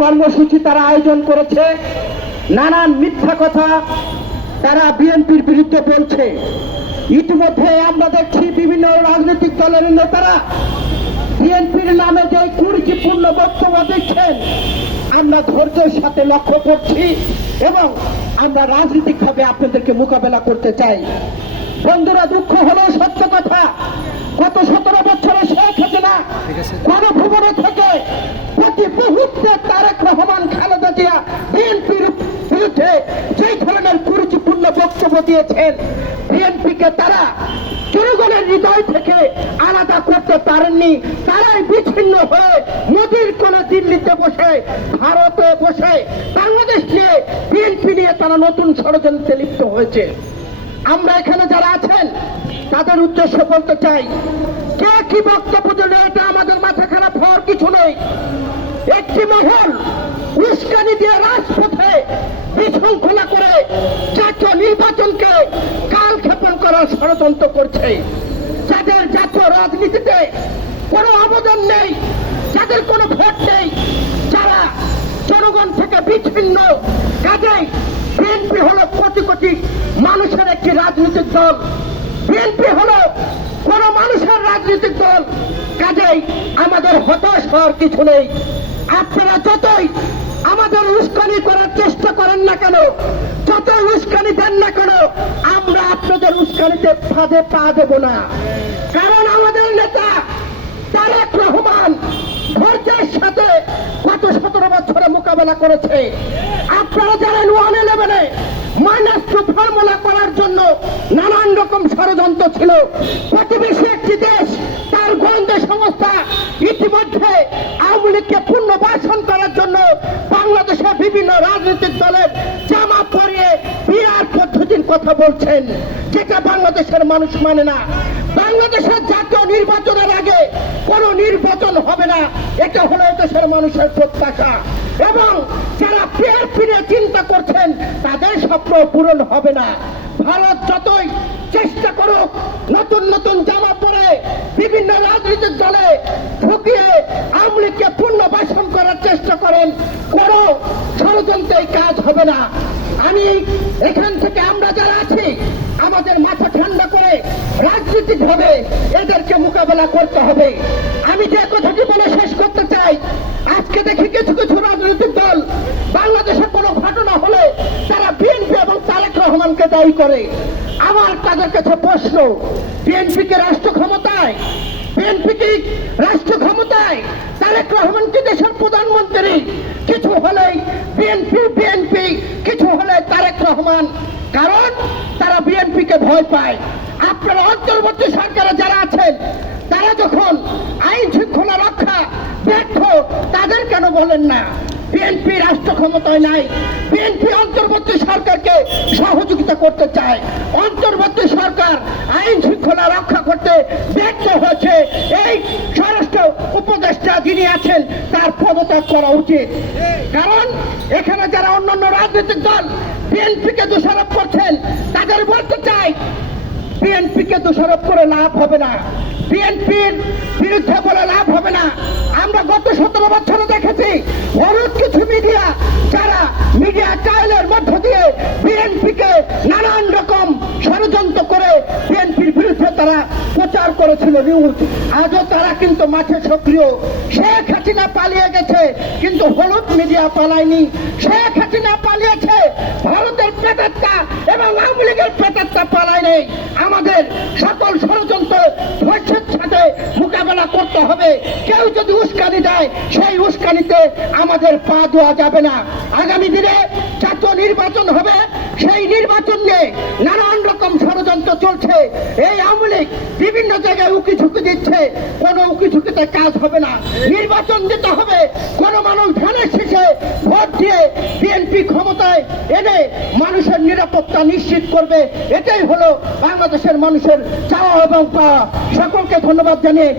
কর্মসূচি তারা আয়োজন করেছে, নানান মিথ্যা কথা তারা বিএনপির বিরুদ্ধে বলছে। ইতিমধ্যে আমরা দেখছি বিভিন্ন রাজনৈতিক দলের নেতারা বিএনপির নামে যে কুরুচিপূর্ণ বক্তব্য দিচ্ছেন, আমরা ধৈর্যের সাথে লক্ষ্য করছি এবং আমরা রাজনৈতিকভাবে আপনাদেরকে মোকাবেলা করতে চাই। বন্ধুরা, দুঃখ হলো সত্য কথা, গত 17 বছরে শেখ হাসিনা গণভবনে থেকে প্রতি মুহূর্তে তারেক রহমান, খালেদা জিয়া বিএনপির বিরুদ্ধে যে ধরনের কুরুচিপূর্ণ বক্তব্য দিয়েছেন, বিএনপিকে তারা জনগণের হৃদয় থেকে আলাদা করতে পারেননি। তারাই বিচ্ছিন্ন হয়ে মোদির কোলে দিল্লিতে বসে, ভারতে বসে বাংলাদেশ নিয়ে, বিএনপি নিয়ে তারা নতুন ষড়যন্ত্রে লিপ্ত হয়েছে। আমরা এখানে যারা আছেন তাদের উদ্দেশ্য বলতে চাই, কে কি বক্তব্য দিল এটা আমাদের মাথা খারাপ হওয়ার কিছু নেই। একটি মহল উস্কানি দিয়ে রাজপথে বিশৃঙ্খলা করে জাতীয় নির্বাচনকে কালক্ষেপণ করার ষড়যন্ত্র করছে। যাদের জাতীয় রাজনীতিতে কোনো অবদান নেই, যাদের কোনো ভোট নেই, যারা জনগণ থেকে বিচ্ছিন্ন, কাজেই বিএনপি হলো কোটি কোটি মানুষের একটি রাজনৈতিক দল। বিএনপি হলো কোন মানুষের রাজনৈতিক দল। কাজেই আমাদের হতাশ হওয়ার কিছু নেই। আপনারা যতই আমাদের উস্কানি করার চেষ্টা করেন না কেন, যতই উস্কানি দেন না কেন, আমরা আপনাদের উস্কানিতে ফাঁদে পা দেব না। কারণ আমাদের নেতা তারেক রহমান ধৈর্যের সাথে গত 17 বছরে মোকাবেলা করেছে। আপনারা জানেন 111-এ -2 ফর্মুলা করার জন্য নানান রকম ষড়যন্ত্র ছিল। প্রতিবেশী একটি দেশ, তার গোয়েন্দা সংস্থা ইতিমধ্যে আওয়ামী লীগকে পুনর্বাসন করার জন্য বাংলাদেশের বিভিন্ন রাজনৈতিক দলের জামা পরিয়ে বিরাট পদ্ধতির কথা বলছেন, যেটা বাংলাদেশের মানুষ মানে না। বাংলাদেশের জাতীয় নির্বাচনের আগে কোন নির্বাচন হবে না, এটা হলো দেশের মানুষের প্রত্যাশা। এবং যারা বিএনপি নিয়ে চিন্তা করছেন, তাদের স্বপ্ন পূরণ হবে না। ভারত যতই চেষ্টা করুক নতুন নতুন জামা পরে বিভিন্ন রাজনৈতিক দলে ঢুকিয়ে আওয়ামী লীগকে পুনর্বাসন করার চেষ্টা করেন, কোন ষড়যন্ত্রেই কাজ হবে না। আমি এখান থেকে আমরা যারা আছি, আমাদের মাথা ঠান্ডা করে রাজনৈতিকভাবে এদেরকে মোকাবেলা করতে হবে। আমি যে কথাটি বলে শেষ করতে চাই, আজকে দেখি কিছু কিছু রাজনৈতিক দল বাংলাদেশে কোনো ঘটনা হলে তারা বিএনপি এবং তারেক রহমানকে দায়ী করে। আমার তাদের কাছে প্রশ্ন, বিএনপি কে রাষ্ট্র ক্ষমতায়? বিএনপি কি রাষ্ট্র ক্ষমতায়? তারেক রহমান কি দেশের প্রধানমন্ত্রী? কিছু হলেই বিএনপি, কিছু হলে তারেক রহমান। কারণ তারা বিএনপিকে ভয় পায়। আপনারা অন্তর্বর্তী সরকারে যারা আছেন, তারা যখন আইন শৃঙ্খলা রক্ষা ব্যর্থ, তাদের কেন বলেন না বিএনপি রাষ্ট্র ক্ষমতায় নাই? বিএনপি অন্তর্বর্তী সরকারকে সহযোগিতা করতে চায়। অন্তর্বর্তী সরকার আইন শৃঙ্খলা রক্ষা করতে ব্যর্থ হয়েছে। এই স্বরাষ্ট্র উপদেষ্টা যিনি আছেন, তার পদত্যাগ করা উচিত। কারণ এখানে যারা অন্যান্য রাজনৈতিক দল বিএনপিকে দোষারোপ করছেন, তাদের বলতে চাই, বিএনপিকে দোষারোপ করে লাভ হবে না, বিএনপির বিরুদ্ধে বলে লাভ হবে না। আমরা গত 17 বছরে দেখেছি অনেক কিছু মিডিয়া, যারা মিডিয়া ট্রায়ালের মধ্য দিয়ে বিএনপিকে নানান রকম ষড়যন্ত্র করে বিএনপির বিরুদ্ধে তারা প্রচার করেছিল নিউজ। আজও তারা কিন্তু মাঠে সক্রিয়। শেখ হাসিনা পালিয়ে গেছে, কিন্তু হলুদ মিডিয়া পালায়নি। শেখ হাসিনা পালিয়েছে, ভারতের প্রেতাত্মা এবং আওয়ামী লীগের প্রেতাত্মা পালায় নেই। আমাদের সকল ষড়যন্ত্র ধৈর্যের সাথে মোকাবেলা করতে হবে। কেউ যদি উস্কানি দেয়, সেই উস্কানিতে আমাদের পা দেওয়া যাবে না। আগামী দিনে জাতীয় নির্বাচন হবে, সেই নির্বাচন নিয়ে নানান রকম ষড়যন্ত্র চলছে। এই আওয়ামী লীগ বিভিন্ন জায়গায় উকি ঝুঁকি দিচ্ছে, কোন উকি ঝুঁকিতে কাজ হবে না। নির্বাচন দিতে হবে, কোন মানুষ ধানের শেষে ভোট দিয়ে বিএনপি ক্ষমতায় এনে মানুষের নিরাপত্তা নিশ্চিত করবে। এটাই হলো বাংলাদেশের মানুষের চাওয়া এবং পাওয়া। সকলকে ধন্যবাদ জানিয়ে